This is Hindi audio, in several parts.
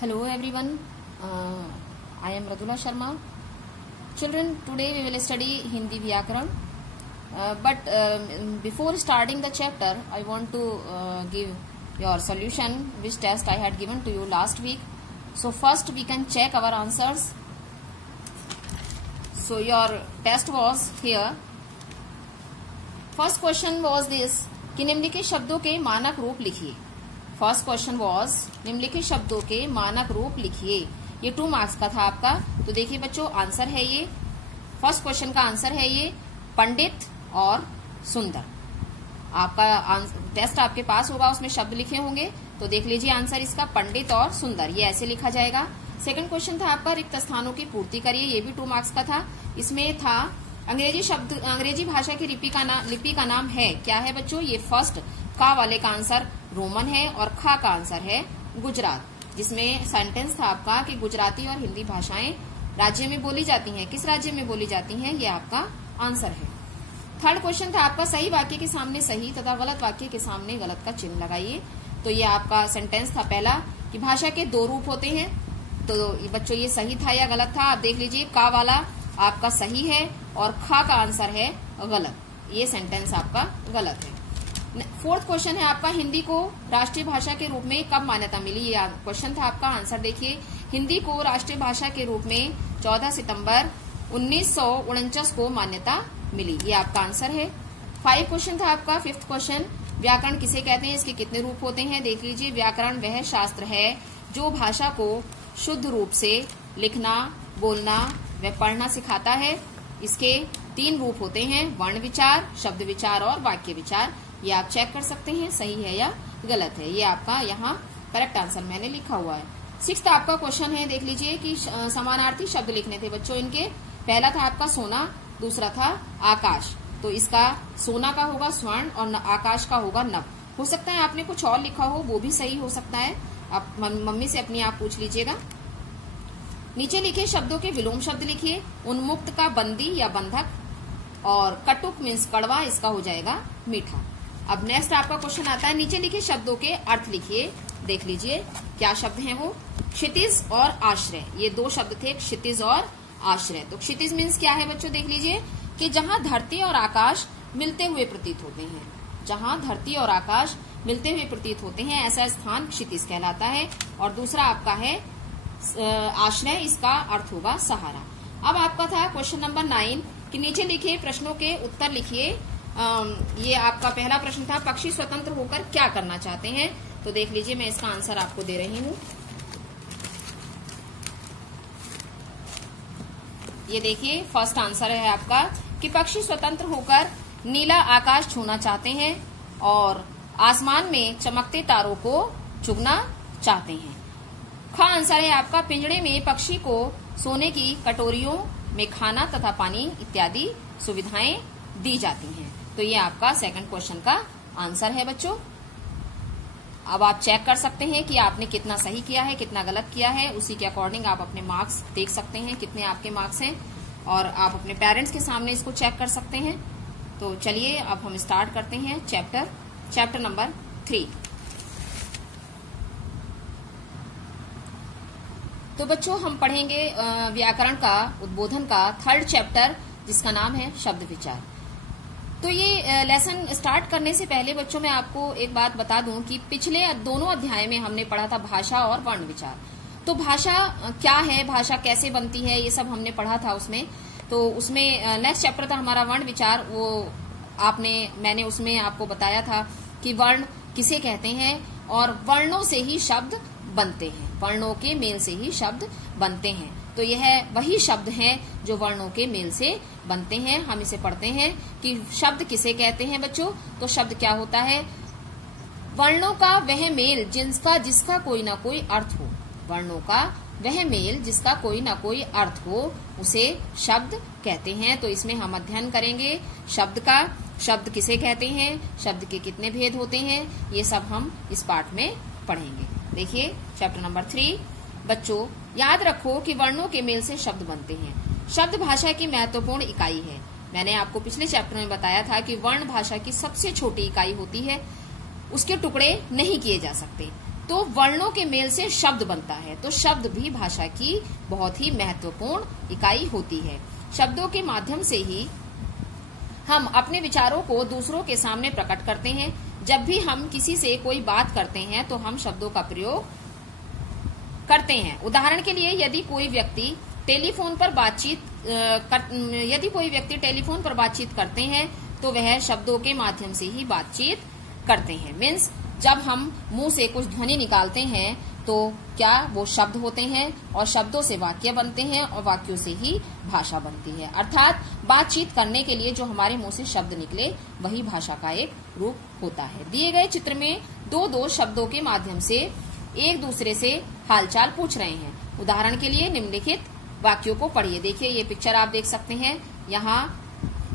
Hello everyone, I am Radula Sharma. Children, today we will study Hindi Vyakaran. But before starting the chapter, I want to give your solution which test I had given to you last week. So first we can check our answers. So your test was here. First question was this कि निम्नलिखित शब्दों के मानक रूप लिखिए. फर्स्ट क्वेश्चन वॉज निम्नलिखित शब्दों के मानक रूप लिखिए. ये 2 मार्क्स का था आपका. तो देखिए बच्चों, आंसर है ये. फर्स्ट क्वेश्चन का आंसर है ये पंडित और सुंदर. आपका टेस्ट आपके पास होगा, उसमें शब्द लिखे होंगे. तो देख लीजिए आंसर इसका पंडित और सुंदर, ये ऐसे लिखा जाएगा. सेकंड क्वेश्चन था आपका रिक्त स्थानों की पूर्ति करिए. ये भी 2 मार्क्स का था. इसमें था अंग्रेजी भाषा की लिपि का नाम है. क्या है बच्चों? ये फर्स्ट का वाले का आंसर रोमन है और खा का आंसर है गुजरात. जिसमें सेंटेंस था आपका कि गुजराती और हिंदी भाषाएं राज्य में बोली जाती हैं. किस राज्य में बोली जाती हैं, ये आपका आंसर है. थर्ड क्वेश्चन था आपका सही वाक्य के सामने सही तथा गलत वाक्य के सामने गलत का चिन्ह लगाइए. तो ये आपका सेंटेंस था पहला कि भाषा के 2 रूप होते हैं. तो बच्चों ये सही था या गलत था? आप देख लीजिए, का वाला आपका सही है और खा का आंसर है गलत. ये सेंटेंस आपका गलत है. फोर्थ क्वेश्चन है आपका हिंदी को राष्ट्रीय भाषा के रूप में कब मान्यता मिली. ये क्वेश्चन था आपका. आंसर देखिए, हिंदी को राष्ट्रीय भाषा के रूप में 14 सितंबर 1949 को मान्यता मिली. ये आपका आंसर है. 5 क्वेश्चन था आपका. 5th क्वेश्चन, व्याकरण किसे कहते हैं, इसके कितने रूप होते हैं. देख लीजिए, व्याकरण वह शास्त्र है जो भाषा को शुद्ध रूप से लिखना, बोलना व पढ़ना सिखाता है. इसके 3 रूप होते हैं, वर्ण विचार, शब्द विचार और वाक्य विचार. ये आप चेक कर सकते हैं सही है या गलत है. ये आपका यहाँ करेक्ट आंसर मैंने लिखा हुआ है. 6th आपका क्वेश्चन है. देख लीजिए कि समानार्थी शब्द लिखने थे बच्चों इनके. पहला था आपका सोना, दूसरा था आकाश. तो इसका सोना का होगा स्वर्ण और आकाश का होगा नभ. हो सकता है आपने कुछ और लिखा हो, वो भी सही हो सकता है. आप मम्मी से अपनी आप पूछ लीजिएगा. नीचे लिखे शब्दों के विलोम शब्द लिखिए. उन्मुक्त का बंदी या बंधक और कटुक मीन्स कड़वा, इसका हो जाएगा मीठा. अब नेक्स्ट आपका क्वेश्चन आता है, नीचे लिखे शब्दों के अर्थ लिखिए. देख लीजिए क्या शब्द हैं वो. क्षितिज और आश्रय, ये 2 शब्द थे, क्षितिज और आश्रय. तो क्षितिज मीन्स क्या है बच्चों? देख लीजिए कि जहां धरती और आकाश मिलते हुए प्रतीत होते हैं. जहां धरती और आकाश मिलते हुए प्रतीत होते हैं ऐसा स्थान क्षितिज कहलाता है. और दूसरा आपका है आश्रय, इसका अर्थ होगा सहारा. अब आपका था क्वेश्चन नंबर 9 कि नीचे लिखे प्रश्नों के उत्तर लिखिए. ये आपका पहला प्रश्न था, पक्षी स्वतंत्र होकर क्या करना चाहते हैं. तो देख लीजिए, मैं इसका आंसर आपको दे रही हूँ. ये देखिए फर्स्ट आंसर है आपका कि पक्षी स्वतंत्र होकर नीला आकाश छूना चाहते हैं और आसमान में चमकते तारों को चुगना चाहते हैं. ख आंसर है आपका पिंजड़े में पक्षी को सोने की कटोरियों में खाना तथा पानी इत्यादि सुविधाएं दी जाती हैं. तो ये आपका सेकंड क्वेश्चन का आंसर है बच्चों. अब आप चेक कर सकते हैं कि आपने कितना सही किया है, कितना गलत किया है. उसी के अकॉर्डिंग आप अपने मार्क्स देख सकते हैं कितने आपके मार्क्स हैं और आप अपने पेरेंट्स के सामने इसको चेक कर सकते हैं. तो चलिए अब हम स्टार्ट करते हैं चैप्टर नंबर 3. तो बच्चों हम पढ़ेंगे व्याकरण का उद्बोधन का 3rd चैप्टर, जिसका नाम है शब्द विचार. तो ये लेसन स्टार्ट करने से पहले बच्चों मैं आपको एक बात बता दूं कि पिछले दोनों अध्याय में हमने पढ़ा था भाषा और वर्ण विचार. तो भाषा क्या है, भाषा कैसे बनती है, ये सब हमने पढ़ा था उसमें. तो उसमें नेक्स्ट चैप्टर था हमारा वर्ण विचार. वो मैंने उसमें आपको बताया था कि वर्ण किसे कहते हैं और वर्णों से ही शब्द बनते हैं, वर्णों के मेल से ही शब्द बनते हैं. तो यह वही शब्द हैं जो वर्णों के मेल से बनते हैं. हम इसे पढ़ते हैं कि शब्द किसे कहते हैं बच्चों. तो शब्द क्या होता है? वर्णों का वह मेल जिसका कोई ना कोई अर्थ हो. वर्णों का वह मेल जिसका कोई ना कोई अर्थ हो, उसे शब्द कहते हैं. तो इसमें हम अध्ययन करेंगे शब्द का. शब्द किसे कहते हैं, शब्द के कितने भेद होते हैं, ये सब हम इस पाठ में पढ़ेंगे. देखिए चैप्टर नंबर 3. बच्चों याद रखो कि वर्णों के मेल से शब्द बनते हैं. शब्द भाषा की महत्वपूर्ण इकाई है. मैंने आपको पिछले चैप्टर में बताया था कि वर्ण भाषा की सबसे छोटी इकाई होती है. उसके टुकड़े नहीं किए जा सकते. तो वर्णों के मेल से शब्द बनता है। तो शब्द भी भाषा की बहुत ही महत्वपूर्ण इकाई होती है। शब्दों के माध्यम से ही हम अपने विचारों को दूसरों के सामने प्रकट करते हैं। जब भी हम किसी से कोई बात करते हैं तो हम शब्दों का प्रयोग करते हैं। उदाहरण के लिए यदि कोई व्यक्ति टेलीफोन पर बातचीत करते हैं तो वह शब्दों के माध्यम से ही बातचीत करते हैं। मीन्स जब हम मुंह से कुछ ध्वनि निकालते हैं तो क्या वो शब्द होते हैं और शब्दों से वाक्य बनते हैं और वाक्यों से ही भाषा बनती है। अर्थात बातचीत करने के लिए जो हमारे मुंह से शब्द निकले वही भाषा का एक रूप होता है। दिए गए चित्र में दो शब्दों के माध्यम से एक दूसरे से हालचाल पूछ रहे हैं। उदाहरण के लिए निम्नलिखित वाक्यों को पढ़िए। देखिए ये पिक्चर आप देख सकते हैं, यहाँ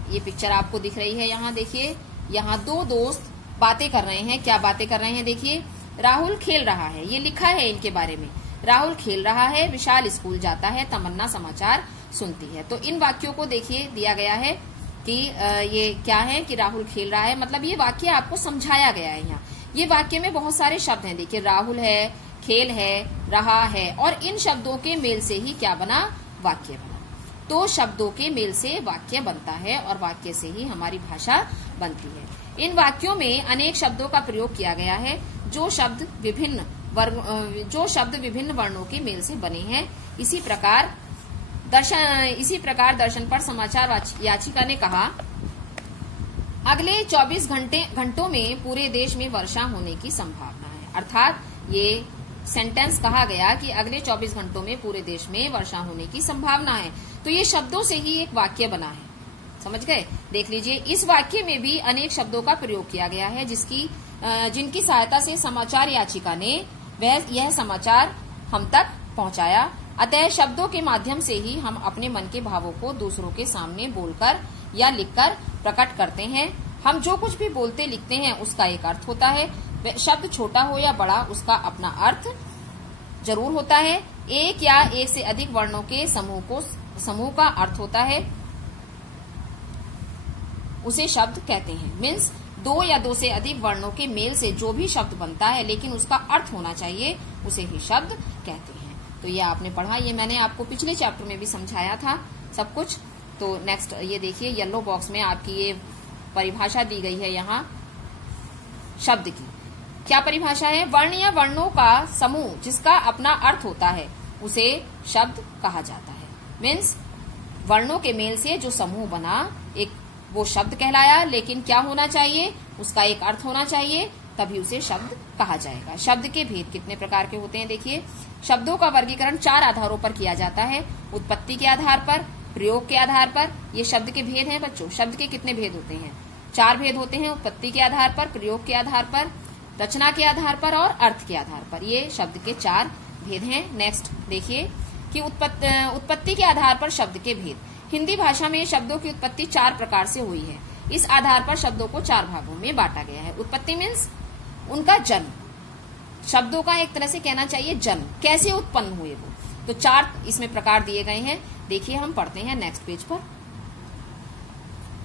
ये पिक्चर आपको दिख रही है। यहाँ देखिए, यहाँ दो दोस्त बातें कर रहे हैं। क्या बातें कर रहे हैं? देखिए, राहुल खेल रहा है, ये लिखा है इनके बारे में। राहुल खेल रहा है, विशाल स्कूल जाता है, तमन्ना समाचार सुनती है। तो इन वाक्यों को देखिए दिया गया है कि ये क्या है कि राहुल खेल रहा है, मतलब ये वाक्य आपको समझाया गया है। यहाँ ये वाक्य में बहुत सारे शब्द हैं। देखिए, राहुल है, खेल है, रहा है, और इन शब्दों के मेल से ही क्या बना? वाक्य बना। तो शब्दों के मेल से वाक्य बनता है और वाक्य से ही हमारी भाषा बनती है। इन वाक्यों में अनेक शब्दों का प्रयोग किया गया है जो शब्द विभिन्न वर्णों के मेल से बने हैं। इसी प्रकार दर्शन पर समाचार याचिका ने कहा, अगले 24 घंटों में पूरे देश में वर्षा होने की संभावना है। अर्थात ये सेंटेंस कहा गया कि अगले 24 घंटों में पूरे देश में वर्षा होने की संभावना है। तो ये शब्दों से ही एक वाक्य बना है। समझ गए? देख लीजिए, इस वाक्य में भी अनेक शब्दों का प्रयोग किया गया है जिनकी सहायता से समाचार याचिका ने यह समाचार हम तक पहुंचाया। अतः शब्दों के माध्यम से ही हम अपने मन के भावों को दूसरों के सामने बोलकर या लिखकर प्रकट करते हैं। हम जो कुछ भी बोलते लिखते हैं उसका एक अर्थ होता है। शब्द छोटा हो या बड़ा, उसका अपना अर्थ जरूर होता है। एक या एक से अधिक वर्णों के समूह का अर्थ होता है, उसे शब्द कहते हैं। मीन्स 2 या 2 से अधिक वर्णों के मेल से जो भी शब्द बनता है लेकिन उसका अर्थ होना चाहिए, उसे ही शब्द कहते हैं। तो ये आपने पढ़ा, ये मैंने आपको पिछले चैप्टर में भी समझाया था सब कुछ। तो नेक्स्ट ये देखिए, येलो बॉक्स में आपकी ये परिभाषा दी गई है यहाँ शब्द की। क्या परिभाषा है? वर्ण या वर्णों का समूह जिसका अपना अर्थ होता है उसे शब्द कहा जाता है। मीन्स वर्णों के मेल से जो समूह बना एक वो शब्द कहलाया, लेकिन क्या होना चाहिए? उसका एक अर्थ होना चाहिए, तभी उसे शब्द कहा जाएगा। शब्द के भेद कितने प्रकार के होते हैं? देखिए, शब्दों का वर्गीकरण 4 आधारों पर किया जाता है। उत्पत्ति के आधार पर, प्रयोग के आधार पर। ये शब्द के भेद हैं बच्चों। शब्द के कितने भेद होते हैं? 4 भेद होते हैं। उत्पत्ति के आधार पर, प्रयोग के आधार पर, रचना के आधार पर और अर्थ के आधार पर। ये शब्द के 4 भेद हैं। नेक्स्ट देखिए कि उत्पत्ति के आधार पर शब्द के भेद। हिंदी भाषा में शब्दों की उत्पत्ति 4 प्रकार से हुई है। इस आधार पर शब्दों को 4 भागों में बांटा गया है। उत्पत्ति मीन्स उनका जन्म, शब्दों का एक तरह से कहना चाहिए जन्म, कैसे उत्पन्न हुए वो। तो 4 इसमें प्रकार दिए गए हैं। देखिए, हम पढ़ते हैं नेक्स्ट पेज पर।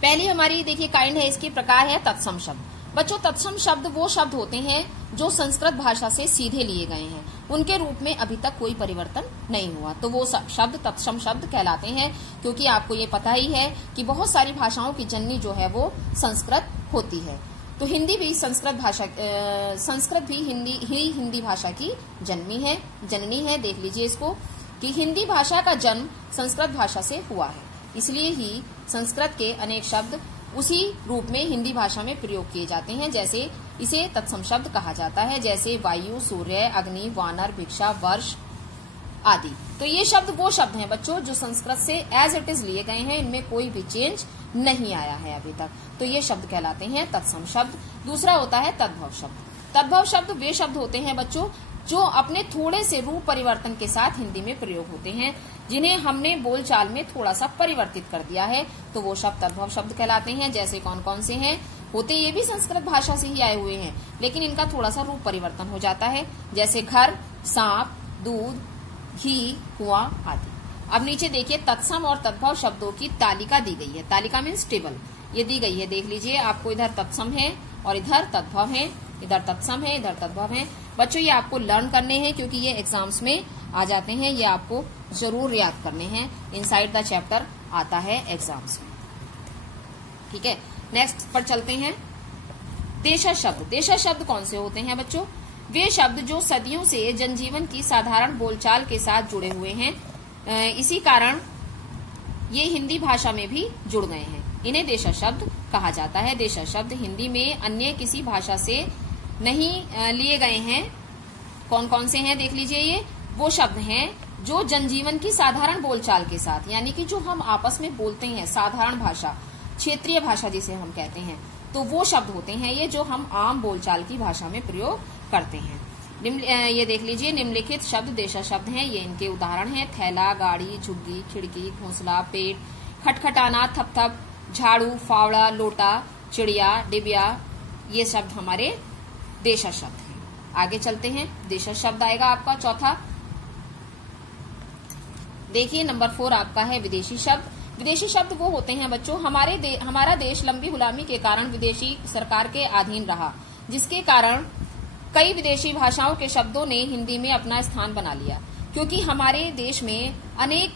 पहली हमारी देखिए काइंड है, इसके प्रकार है तत्सम शब्द। बच्चों, तत्सम शब्द वो शब्द होते हैं जो संस्कृत भाषा से सीधे लिए गए हैं, उनके रूप में अभी तक कोई परिवर्तन नहीं हुआ, तो वो शब्द तत्सम शब्द कहलाते हैं। क्योंकि आपको ये पता ही है कि बहुत सारी भाषाओं की जननी जो है वो संस्कृत होती है। तो हिंदी भी संस्कृत भी हिंदी भाषा की जननी है। देख लीजिए इसको कि हिंदी भाषा का जन्म संस्कृत भाषा से हुआ है, इसलिए ही संस्कृत के अनेक शब्द उसी रूप में हिंदी भाषा में प्रयोग किए जाते हैं। जैसे इसे तत्सम शब्द कहा जाता है, जैसे वायु, सूर्य, अग्नि, वानर, भिक्षा, वर्ष आदि। तो ये शब्द वो शब्द हैं बच्चों जो संस्कृत से एज इट इज लिए गए हैं, इनमें कोई भी चेंज नहीं आया है अभी तक। तो ये शब्द कहलाते हैं तत्सम शब्द। दूसरा होता है तद्भव शब्द। तद्भव शब्द वे शब्द होते हैं बच्चों जो अपने थोड़े से रूप परिवर्तन के साथ हिंदी में प्रयोग होते हैं, जिन्हें हमने बोलचाल में थोड़ा सा परिवर्तित कर दिया है, तो वो शब्द तद्भव शब्द कहलाते हैं। जैसे कौन कौन से हैं? होते ये भी संस्कृत भाषा से ही आए हुए हैं, लेकिन इनका थोड़ा सा रूप परिवर्तन हो जाता है। जैसे घर, सांप, दूध, घी, कुआं आदि। अब नीचे देखिए, तत्सम और तद्भव शब्दों की तालिका दी गई है। तालिका मीन्स टेबल, ये दी गई है। देख लीजिए, आपको इधर तत्सम है और इधर तद्भव है, इधर तत्सम है, इधर तद्भव है। बच्चों ये आपको लर्न करने हैं क्योंकि ये एग्जाम्स में आ जाते हैं, ये आपको जरूर याद करने हैं। इनसाइड द चैप्टर आता है एग्जाम्स में, ठीक है। नेक्स्ट पर चलते हैं। देशज शब्द। देशज शब्द कौन से होते हैं बच्चों? वे शब्द जो सदियों से जनजीवन की साधारण बोलचाल के साथ जुड़े हुए हैं, इसी कारण ये हिंदी भाषा में भी जुड़ गए हैं, इन्हें देशज शब्द कहा जाता है। देशज शब्द हिंदी में अन्य किसी भाषा से नहीं लिए गए हैं। कौन कौन से हैं देख लीजिए। ये वो शब्द हैं जो जनजीवन की साधारण बोलचाल के साथ, यानी कि जो हम आपस में बोलते हैं, साधारण भाषा, क्षेत्रीय भाषा जिसे हम कहते हैं, तो वो शब्द होते हैं ये जो हम आम बोलचाल की भाषा में प्रयोग करते हैं। ये देख लीजिए, निम्नलिखित शब्द देशज शब्द हैं। ये इनके उदाहरण हैं: थैला, गाड़ी, झुग्गी, खिड़की, घोंसला, पेड़, खटखटाना, थपथप, झाड़ू, फावड़ा, लोटा, चिड़िया, डिबिया, ये शब्द हमारे देशज शब्द हैं। आगे चलते हैं। देशज शब्द आएगा आपका चौथा। देखिए नंबर 4 आपका है विदेशी शब्द। विदेशी शब्द वो होते हैं बच्चों, हमारा देश लंबी गुलामी के कारण विदेशी सरकार के अधीन रहा, जिसके कारण कई विदेशी भाषाओं के शब्दों ने हिंदी में अपना स्थान बना लिया। क्योंकि हमारे देश में अनेक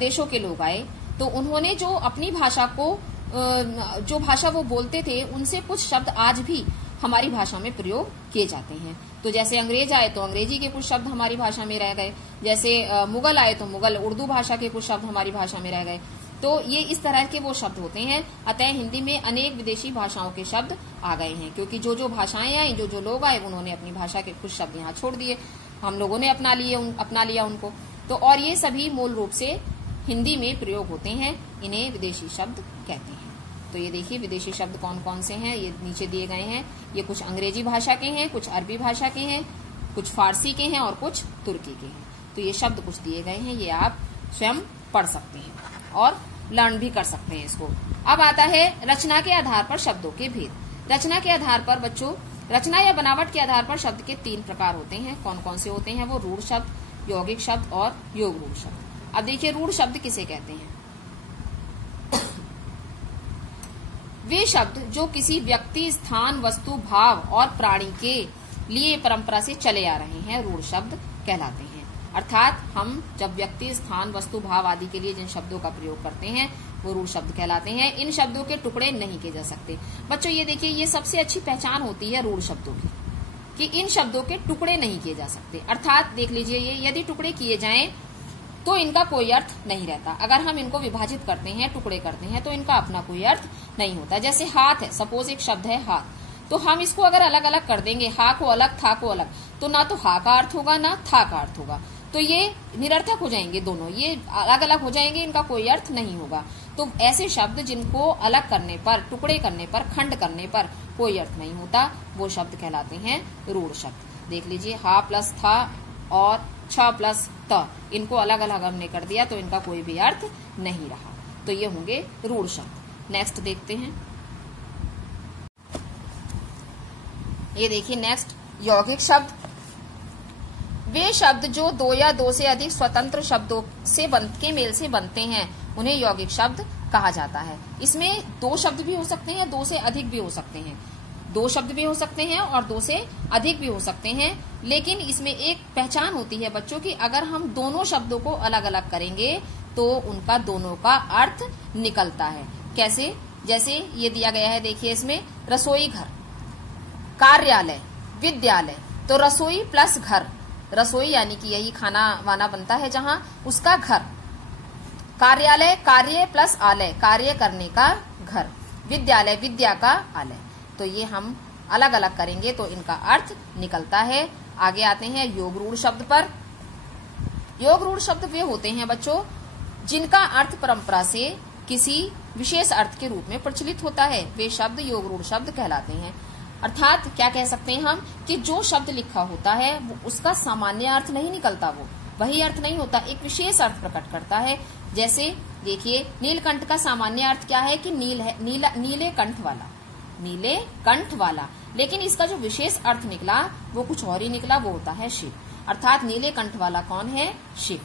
देशों के लोग आए, तो उन्होंने जो अपनी भाषा को, जो भाषा वो बोलते थे, उनसे कुछ शब्द आज भी हमारी भाषा में प्रयोग किए जाते हैं। तो जैसे अंग्रेज आए तो अंग्रेजी के कुछ शब्द हमारी भाषा में रह गए, जैसे मुगल आए तो मुगल उर्दू भाषा के कुछ शब्द हमारी भाषा में रह गए। तो ये इस तरह के वो शब्द होते हैं। अतः हिंदी में अनेक विदेशी भाषाओं के शब्द आ गए हैं, क्योंकि जो जो भाषाएं आई, जो जो लोग आए, उन्होंने अपनी भाषा के कुछ शब्द यहाँ छोड़ दिए, हम लोगों ने अपना लिया उनको। तो और ये सभी मूल रूप से हिंदी में प्रयोग होते हैं, इन्हें विदेशी शब्द कहते हैं। तो ये देखिए विदेशी शब्द कौन कौन से हैं, ये नीचे दिए गए हैं। ये कुछ अंग्रेजी भाषा के हैं, कुछ अरबी भाषा के हैं, कुछ फारसी के हैं और कुछ तुर्की के हैं। तो ये शब्द कुछ दिए गए हैं, ये आप स्वयं पढ़ सकते हैं और लर्न भी कर सकते हैं इसको। अब आता है रचना के आधार पर शब्दों के भेद। रचना के आधार पर बच्चों, रचना या बनावट के आधार पर शब्द के 3 प्रकार होते हैं। कौन कौन से होते हैं वो? रूढ़ शब्द, यौगिक शब्द और योग रूढ़ शब्द। अब देखिए रूढ़ शब्द किसे कहते हैं? वे शब्द जो किसी व्यक्ति, स्थान, वस्तु, भाव और प्राणी के लिए परंपरा से चले आ रहे हैं, रूढ़ शब्द कहलाते हैं। अर्थात हम जब व्यक्ति, स्थान, वस्तु, भाव आदि के लिए जिन शब्दों का प्रयोग करते हैं वो रूढ़ शब्द कहलाते हैं। इन शब्दों के टुकड़े नहीं किए जा सकते। बच्चों ये देखिए, ये सबसे अच्छी पहचान होती है रूढ़ शब्दों की, कि इन शब्दों के टुकड़े नहीं किए जा सकते। अर्थात देख लीजिए, ये यदि टुकड़े किए जाएं तो इनका कोई अर्थ नहीं रहता। अगर हम इनको विभाजित करते हैं, टुकड़े करते हैं, तो इनका अपना कोई अर्थ नहीं होता। जैसे हाथ है, सपोज एक शब्द है हाथ, तो हम इसको अगर अलग अलग कर देंगे, हा को अलग, था को अलग, तो ना तो हा का अर्थ होगा ना था का अर्थ होगा, तो ये निरर्थक हो जाएंगे दोनों, ये अलग अलग हो जाएंगे, इनका कोई अर्थ नहीं होगा। तो ऐसे शब्द जिनको अलग करने पर, टुकड़े करने पर, खंड करने पर कोई अर्थ नहीं होता, वो शब्द कहलाते हैं रूढ़ शब्द। देख लीजिए, हा प्लस था और छ प्लस त, इनको अलग अलग हमने कर दिया तो इनका कोई भी अर्थ नहीं रहा, तो ये होंगे रूढ़ शब्द। नेक्स्ट देखते हैं। ये देखिए नेक्स्ट, यौगिक शब्द। वे शब्द जो 2 या 2 से अधिक स्वतंत्र शब्दों के मेल से बनते हैं, उन्हें यौगिक शब्द कहा जाता है। इसमें 2 शब्द भी हो सकते हैं, 2 से अधिक भी हो सकते हैं, 2 शब्द भी हो सकते हैं और 2 से अधिक भी हो सकते हैं। लेकिन इसमें एक पहचान होती है बच्चों की, अगर हम दोनों शब्दों को अलग अलग करेंगे तो उनका दोनों का अर्थ निकलता है। कैसे? जैसे ये दिया गया है, देखिए इसमें रसोई घर, कार्यालय, विद्यालय, तो रसोई प्लस घर, रसोई यानी कि यही खाना वाना बनता है जहां, उसका घर, कार्यालय, कार्य प्लस आलय, कार्य करने का घर, विद्यालय, विद्या का आलय। तो ये हम अलग अलग करेंगे तो इनका अर्थ निकलता है। आगे आते हैं योग रूढ़ शब्द पर। योग रूढ़ शब्द वे होते हैं बच्चों जिनका अर्थ परंपरा से किसी विशेष अर्थ के रूप में प्रचलित होता है, वे शब्द योग रूढ़ शब्द कहलाते हैं। अर्थात क्या कह सकते हैं हम कि जो शब्द लिखा होता है वो उसका सामान्य अर्थ नहीं निकलता, वो वही अर्थ नहीं होता, एक विशेष अर्थ प्रकट करता है। जैसे देखिए, नीलकंठ का सामान्य अर्थ क्या है कि नील है, नीले कंठ वाला, नीले कंठ वाला, लेकिन इसका जो विशेष अर्थ निकला वो कुछ और ही निकला, वो होता है शिव। अर्थात नीले कंठ वाला कौन है? शिव।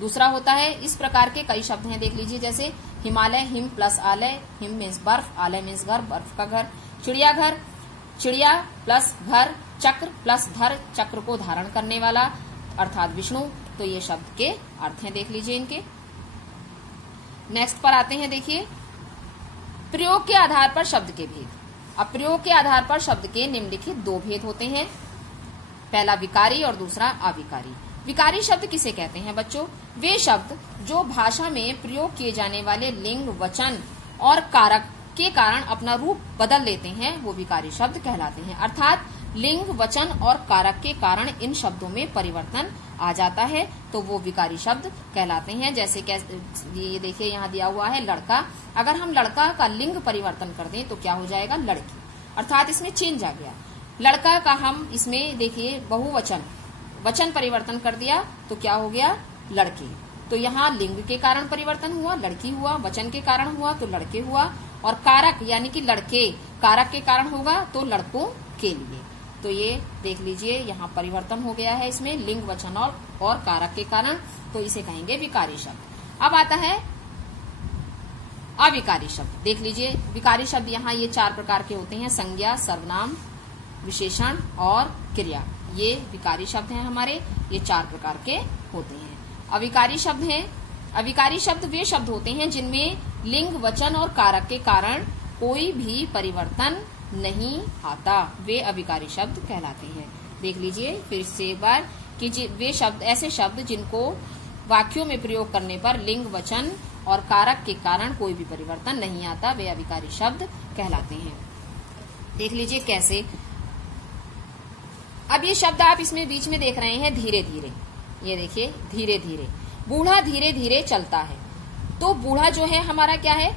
दूसरा होता है, इस प्रकार के कई शब्द हैं, देख लीजिए, जैसे हिमालय, हिम प्लस आलय, हिम मीन्स बर्फ, आलय मीन्स घर, बर्फ का घर। चिड़ियाघर, चिड़िया प्लस घर, चक्र प्लस धर, चक्र को धारण करने वाला अर्थात विष्णु। तो ये शब्द के अर्थ हैं, देख लीजिए इनके। नेक्स्ट पर आते हैं, देखिए प्रयोग के आधार पर शब्द के भेद। अब प्रयोग के आधार पर शब्द के निम्नलिखित दो भेद होते हैं, पहला विकारी और दूसरा अविकारी। विकारी शब्द किसे कहते हैं बच्चों? वे शब्द जो भाषा में प्रयोग किए जाने वाले लिंग, वचन और कारक के कारण अपना रूप बदल लेते हैं, वो विकारी शब्द कहलाते हैं। अर्थात लिंग, वचन और कारक के कारण इन शब्दों में परिवर्तन आ जाता है, तो वो विकारी शब्द कहलाते हैं। जैसे ये देखिए यहाँ दिया हुआ है लड़का, अगर हम लड़का का लिंग परिवर्तन कर दें तो क्या हो जाएगा? लड़की, अर्थात इसमें चेंज आ गया। लड़का का हम इसमें देखिए बहुवचन, वचन परिवर्तन कर दिया तो क्या हो गया? लड़के। तो यहाँ लिंग के कारण परिवर्तन हुआ, लड़की हुआ, वचन के कारण हुआ तो लड़के हुआ, और कारक यानी कि लड़के कारक के कारण होगा तो लड़कों के लिए। तो ये देख लीजिए यहाँ परिवर्तन हो गया है इसमें लिंग, वचन और कारक के कारण, तो इसे कहेंगे विकारी शब्द। अब आता है अविकारी शब्द। देख लीजिए विकारी शब्द यहाँ ये 4 प्रकार के होते हैं, संज्ञा, सर्वनाम, विशेषण और क्रिया। ये विकारी शब्द हैं हमारे, ये 4 प्रकार के होते हैं। अविकारी शब्द हैं, अविकारी शब्द वे शब्द होते हैं जिनमें लिंग, वचन और कारक के कारण कोई भी परिवर्तन नहीं आता, वे अविकारी शब्द कहलाते हैं। देख लीजिए फिर से एक बार कि वे शब्द, ऐसे शब्द जिनको वाक्यों में प्रयोग करने पर लिंग, वचन और कारक के कारण कोई भी परिवर्तन नहीं आता, वे अविकारी शब्द कहलाते हैं। देख लीजिए कैसे। अब ये शब्द आप इसमें बीच में देख रहे हैं धीरे धीरे, ये देखिए धीरे धीरे। बूढ़ा धीरे धीरे चलता है, तो बूढ़ा जो है हमारा क्या है?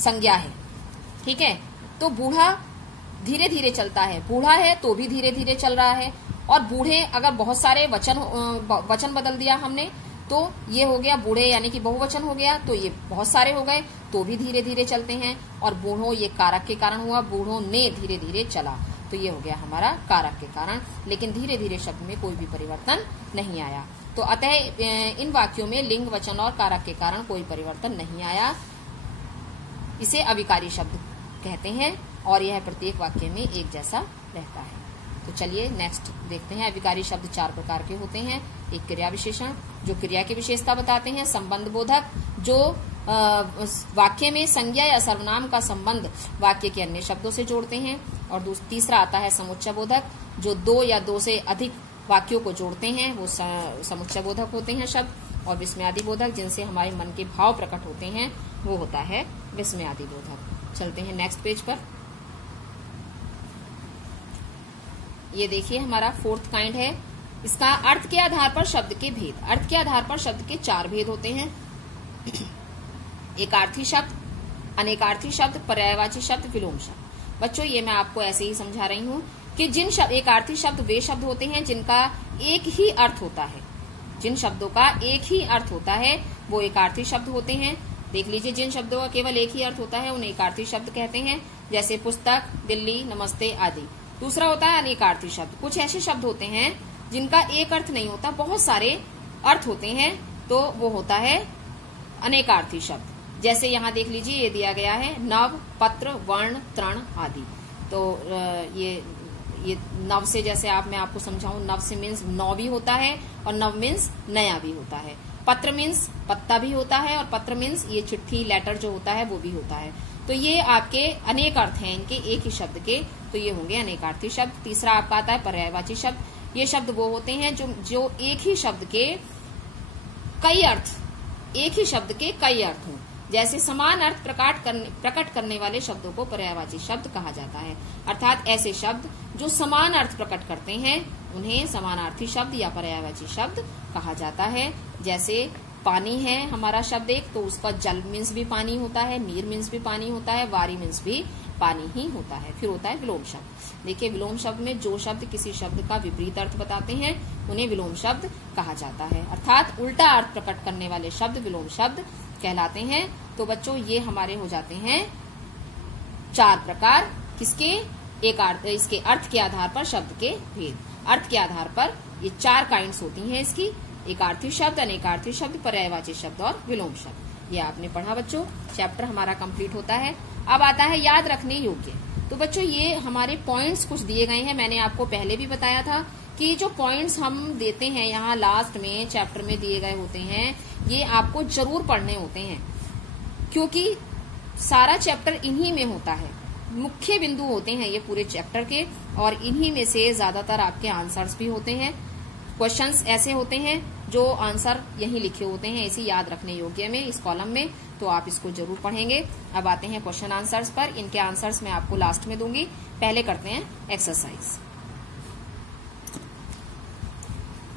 संज्ञा है, ठीक है। तो बूढ़ा धीरे धीरे चलता है, बूढ़ा है तो भी धीरे धीरे चल रहा है। और बूढ़े अगर बहुत सारे वचन बदल दिया हमने तो ये हो गया बूढ़े यानी कि बहुवचन हो गया, तो ये बहुत सारे हो गए तो भी धीरे धीरे चलते हैं। और बूढ़ों ये कारक के कारण हुआ, बूढ़ों ने धीरे धीरे चला, तो ये हो गया हमारा कारक के कारण। लेकिन धीरे धीरे शब्द में कोई भी परिवर्तन नहीं आया। तो अतः इन वाक्यों में लिंग, वचन और कारक के कारण कोई परिवर्तन नहीं आया, इसे अविकारी शब्द कहते हैं। और यह प्रत्येक वाक्य में एक जैसा रहता है। तो चलिए नेक्स्ट देखते हैं। अविकारी शब्द 4 प्रकार के होते हैं। एक क्रिया विशेषण जो क्रिया की विशेषता बताते हैं, संबंध बोधक जो वाक्य में संज्ञा या सर्वनाम का संबंध वाक्य के अन्य शब्दों से जोड़ते हैं। और तीसरा आता है समुच्चय बोधक जो 2 या 2 से अधिक वाक्यों को जोड़ते हैं, वो समुच्चय बोधक होते हैं शब्द। और विस्मयादि बोधक जिनसे हमारे मन के भाव प्रकट होते हैं, वो होता है विस्मयादि बोधक। चलते हैं नेक्स्ट पेज पर। ये देखिए हमारा 4th काइंड है। इसका अर्थ के आधार पर शब्द के भेद। अर्थ के आधार पर शब्द के 4 भेद होते हैं। एकार्थी शब्द, अनेकार्थी शब्द, पर्यायवाची शब्द, विलोम शब्द। बच्चों ये मैं आपको ऐसे ही समझा रही हूँ कि जिन एकार्थी शब्द वे शब्द होते हैं जिनका एक ही अर्थ होता है। जिन शब्दों का एक ही अर्थ होता है वो एकार्थी शब्द होते हैं। देख लीजिए जिन शब्दों का केवल एक ही अर्थ होता है उन्हें एकार्थी शब्द कहते हैं, जैसे पुस्तक, दिल्ली, नमस्ते आदि। दूसरा होता है अनेकार्थी शब्द। कुछ ऐसे शब्द होते हैं जिनका एक अर्थ नहीं होता, बहुत सारे अर्थ होते हैं, तो वो होता है अनेकार्थी शब्द। जैसे यहाँ देख लीजिए ये दिया गया है नव, पत्र, वर्ण, तृण आदि। तो ये नव से जैसे मैं आपको समझाऊं, नव से मीन्स नौ भी होता है और नव मीन्स नया भी होता है। पत्र मीन्स पत्ता भी होता है और पत्र मीन्स ये चिट्ठी, लेटर जो होता है वो भी होता है। तो ये आपके अनेक अर्थ हैं इनके एक ही शब्द के, तो ये होंगे अनेकार्थी शब्द। तीसरा आपका आता है पर्यायवाची शब्द। ये शब्द वो होते हैं जो एक ही शब्द के कई अर्थ, एक ही शब्द के कई अर्थ हों। जैसे समान अर्थ प्रकट करने वाले शब्दों को पर्यायवाची शब्द कहा जाता है। अर्थात ऐसे शब्द जो समान अर्थ प्रकट करते हैं उन्हें समानार्थी शब्द या पर्यायवाची शब्द कहा जाता है। जैसे पानी है हमारा शब्द एक, तो उसका जल मीन्स भी पानी होता है, नीर मीन्स भी पानी होता है, वारी मीन्स भी पानी ही होता है। फिर होता है विलोम शब्द। देखिए विलोम शब्द में जो शब्द किसी शब्द का विपरीत अर्थ बताते हैं उन्हें विलोम शब्द कहा जाता है। अर्थात उल्टा अर्थ प्रकट करने वाले शब्द विलोम शब्द कहलाते हैं। तो बच्चों ये हमारे हो जाते हैं 4 प्रकार, किसके? इसके अर्थ के आधार पर शब्द के भेद। अर्थ के आधार पर ये 4 काइंड्स होती हैं इसकी, एकार्थी शब्द, अनेकार्थी शब्द, पर्यायवाची शब्द और विलोम शब्द। ये आपने पढ़ा बच्चों, चैप्टर हमारा कंप्लीट होता है। अब आता है याद रखने योग्य। तो बच्चों ये हमारे पॉइंट्स कुछ दिए गए हैं, मैंने आपको पहले भी बताया था कि जो पॉइंट्स हम देते हैं यहाँ लास्ट में चैप्टर में दिए गए होते हैं, ये आपको जरूर पढ़ने होते हैं, क्योंकि सारा चैप्टर इन्हीं में होता है, मुख्य बिंदु होते हैं ये पूरे चैप्टर के, और इन्हीं में से ज्यादातर आपके आंसर्स भी होते हैं। क्वेश्चंस ऐसे होते हैं जो आंसर यहीं लिखे होते हैं इसी याद रखने योग्य में, इस कॉलम में, तो आप इसको जरूर पढ़ेंगे। अब आते हैं क्वेश्चन आंसर्स पर, इनके आंसर्स मैं आपको लास्ट में दूंगी, पहले करते हैं एक्सरसाइज।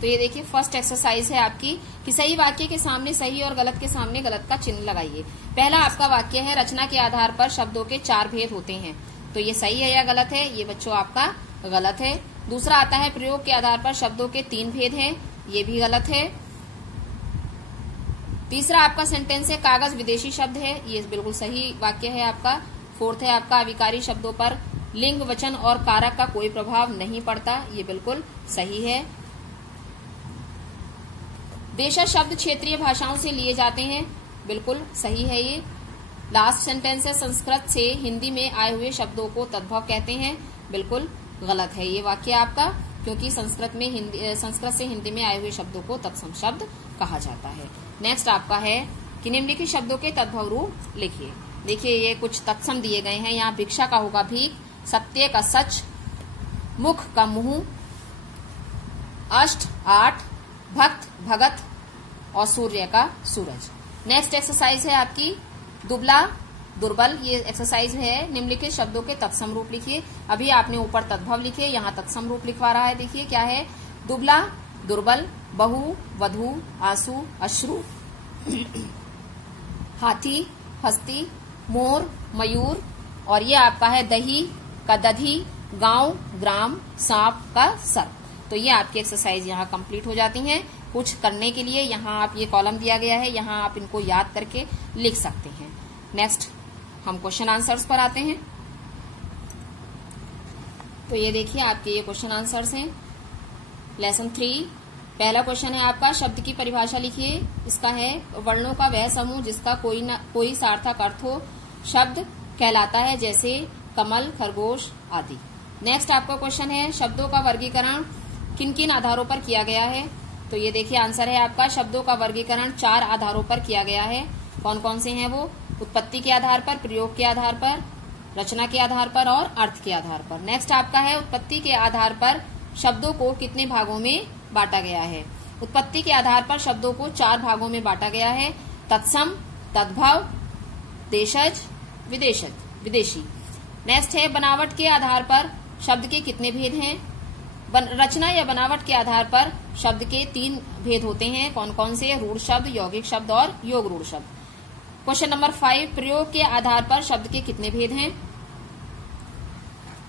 तो ये देखिए फर्स्ट एक्सरसाइज है आपकी कि सही वाक्य के सामने सही और गलत के सामने गलत का चिन्ह लगाइए। पहला आपका वाक्य है रचना के आधार पर शब्दों के 4 भेद होते हैं, तो ये सही है या गलत है? ये बच्चों आपका गलत है। दूसरा आता है प्रयोग के आधार पर शब्दों के 3 भेद हैं, ये भी गलत है। तीसरा आपका सेंटेंस है कागज विदेशी शब्द है, ये बिल्कुल सही वाक्य है आपका। फोर्थ है आपका अविकारी शब्दों पर लिंग वचन और कारक का कोई प्रभाव नहीं पड़ता, ये बिल्कुल सही है। देशज शब्द क्षेत्रीय भाषाओं से लिए जाते हैं, बिल्कुल सही है ये। लास्ट सेंटेंस है संस्कृत से हिंदी में आए हुए शब्दों को तद्भव कहते हैं, बिल्कुल गलत है ये वाक्य आपका, क्योंकि संस्कृत से हिंदी में आए हुए शब्दों को तत्सम शब्द कहा जाता है। नेक्स्ट आपका है कि निम्नलिखित शब्दों के तद्भव रूप लिखिए। देखिए ये कुछ तत्सम दिए गए हैं, यहाँ भिक्षा का होगा भीख, सत्य का सच, मुख का मुंह, अष्ट 8, भक्त भगत और सूर्य का सूरज। नेक्स्ट एक्सरसाइज है आपकी दुबला दुर्बल, ये एक्सरसाइज है निम्नलिखित शब्दों के तत्सम रूप लिखिए। अभी आपने ऊपर तद्भव लिखे, यहाँ तत्सम रूप लिखवा रहा है, देखिए क्या है। दुबला दुर्बल, बहु वधु, आंसू अश्रु, हाथी हस्ती, मोर मयूर, और ये आपका है दही का दधी, गांव ग्राम, सांप का सर्प। तो ये आपकी एक्सरसाइज यहाँ कंप्लीट हो जाती हैं। कुछ करने के लिए यहाँ आप ये कॉलम दिया गया है, यहाँ आप इनको याद करके लिख सकते हैं। नेक्स्ट हम क्वेश्चन आंसर्स पर आते हैं। तो ये देखिए आपके ये क्वेश्चन आंसर्स हैं लेसन 3। पहला क्वेश्चन है आपका शब्द की परिभाषा लिखिए। इसका है वर्णों का वह समूह जिसका कोई सार्थक अर्थ हो शब्द कहलाता है, जैसे कमल, खरगोश आदि। नेक्स्ट आपका क्वेश्चन है शब्दों का वर्गीकरण किन किन आधारों पर किया गया है। तो ये देखिए आंसर है आपका शब्दों का वर्गीकरण 4 आधारों पर किया गया है। कौन कौन से हैं वो? उत्पत्ति के आधार पर, प्रयोग के आधार पर, रचना के आधार पर और अर्थ के आधार पर। नेक्स्ट आपका है उत्पत्ति के आधार पर शब्दों को कितने भागों में बांटा गया है। उत्पत्ति के आधार पर शब्दों को 4 भागों में बांटा गया है, तत्सम, तद्भव, देशज, विदेशी। नेक्स्ट है बनावट के आधार पर शब्द के कितने भेद हैं। रचना या बनावट के आधार पर शब्द के 3 भेद होते हैं, कौन कौन से? रूढ़ शब्द, यौगिक शब्द और योग रूढ़ शब्द। क्वेश्चन नंबर 5 प्रयोग के आधार पर शब्द के कितने भेद हैं।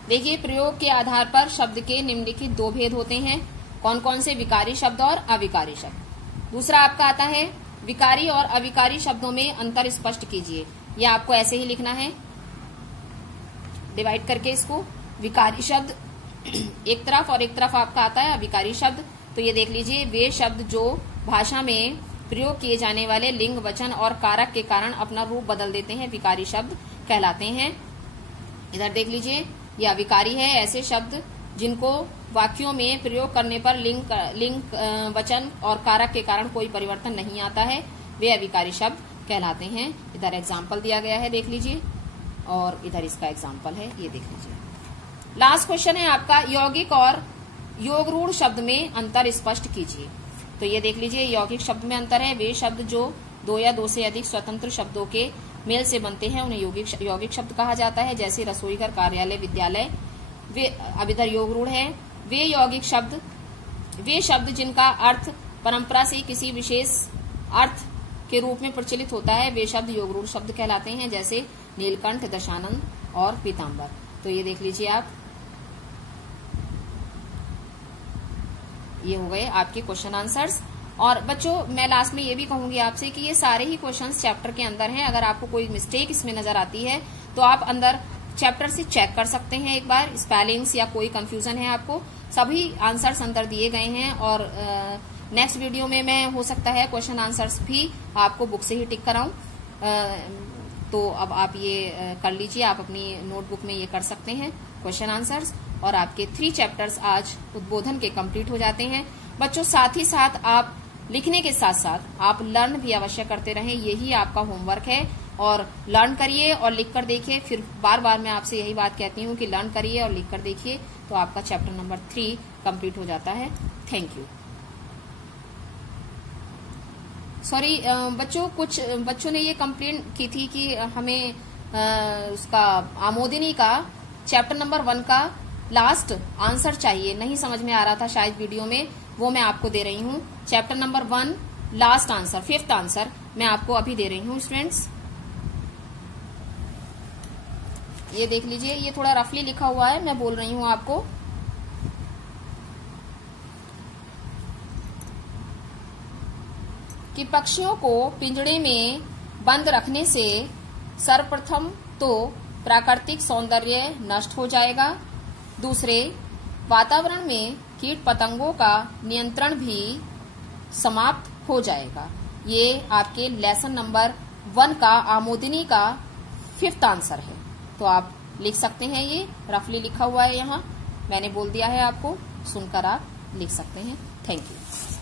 देखिए प्रयोग के आधार पर शब्द के निम्नलिखित 2 भेद होते हैं, कौन कौन से? विकारी शब्द और अविकारी शब्द। दूसरा आपका आता है विकारी और अविकारी शब्दों में अंतर स्पष्ट कीजिए। यह आपको ऐसे ही लिखना है, डिवाइड करके इसको। विकारी शब्द एक तरफ और एक तरफ आपका आता है अविकारी शब्द। तो ये देख लीजिए वे शब्द जो भाषा में प्रयोग किए जाने वाले लिंग वचन और कारक के कारण अपना रूप बदल देते हैं, विकारी शब्द कहलाते हैं। इधर देख लीजिए ये अविकारी है ऐसे शब्द जिनको वाक्यों में प्रयोग करने पर लिंग वचन और कारक के कारण कोई परिवर्तन नहीं आता है, वे अविकारी शब्द कहलाते हैं। इधर एग्जाम्पल दिया गया है देख लीजिए, और इधर इसका एग्जाम्पल है, ये देख लीजिए। लास्ट क्वेश्चन है आपका यौगिक और योग रूढ़ शब्द में अंतर स्पष्ट कीजिए। तो ये देख लीजिए यौगिक शब्द में अंतर है, वे शब्द जो 2 या 2 से अधिक स्वतंत्र शब्दों के मेल से बनते हैं उन्हें यौगिक शब्द कहा जाता है, जैसे रसोईघर, कार्यालय, विद्यालय। वे अब इधर योग रूढ़ है, वे यौगिक शब्द वे शब्द जिनका अर्थ परंपरा से किसी विशेष अर्थ के रूप में प्रचलित होता है, वे शब्द योग रूढ़ शब्द कहलाते हैं, जैसे नीलकंठ, दशानंद और पीताम्बर। तो ये देख लीजिए आप, ये हो गए आपके क्वेश्चन आंसर्स। और बच्चों मैं लास्ट में ये भी कहूंगी आपसे कि ये सारे ही क्वेश्चंस चैप्टर के अंदर हैं। अगर आपको कोई मिस्टेक इसमें नजर आती है तो आप अंदर चैप्टर से चेक कर सकते हैं एक बार, स्पेलिंग्स या कोई कंफ्यूजन है आपको, सभी आंसर्स अंदर दिए गए हैं। और नेक्स्ट वीडियो में मैं हो सकता है क्वेश्चन आंसर्स भी आपको बुक से ही टिक कराऊं। तो अब आप ये कर लीजिए, आप अपनी नोटबुक में ये कर सकते हैं क्वेश्चन आंसर्स, और आपके 3 चैप्टर्स आज उद्बोधन के कंप्लीट हो जाते हैं। बच्चों साथ ही साथ आप लिखने के साथ साथ आप लर्न भी अवश्य करते रहें, यही आपका होमवर्क है। और लर्न करिए और लिख कर देखिए, फिर बार बार मैं आपसे यही बात कहती हूँ कि लर्न करिए और लिख कर देखिए, तो आपका चैप्टर नंबर 3 कंप्लीट हो जाता है। Thank you. सॉरी बच्चों, कुछ बच्चों ने ये कंप्लेंट की थी कि हमें उसका आमोदिनी का चैप्टर नंबर 1 का लास्ट आंसर चाहिए, नहीं समझ में आ रहा था शायद वीडियो में, वो मैं आपको दे रही हूँ। Chapter number 1 last answer, 5th answer मैं आपको अभी दे रही हूँ स्टूडेंट्स। ये देख लीजिए, ये थोड़ा रफली लिखा हुआ है, मैं बोल रही हूँ आपको। कि पक्षियों को पिंजड़े में बंद रखने से सर्वप्रथम तो प्राकृतिक सौंदर्य नष्ट हो जाएगा, दूसरे वातावरण में कीट पतंगों का नियंत्रण भी समाप्त हो जाएगा। ये आपके लेसन नंबर 1 का आमोदिनी का 5th आंसर है, तो आप लिख सकते हैं। ये रफली लिखा हुआ है, यहाँ मैंने बोल दिया है आपको, सुनकर आप लिख सकते हैं। Thank you.